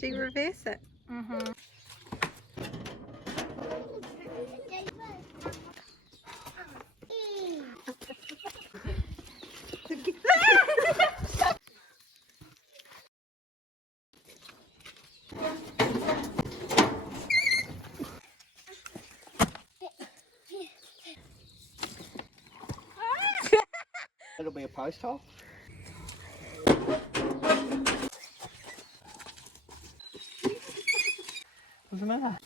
Do you reverse it? Mm-hmm. It'll be a post hole. What's the matter?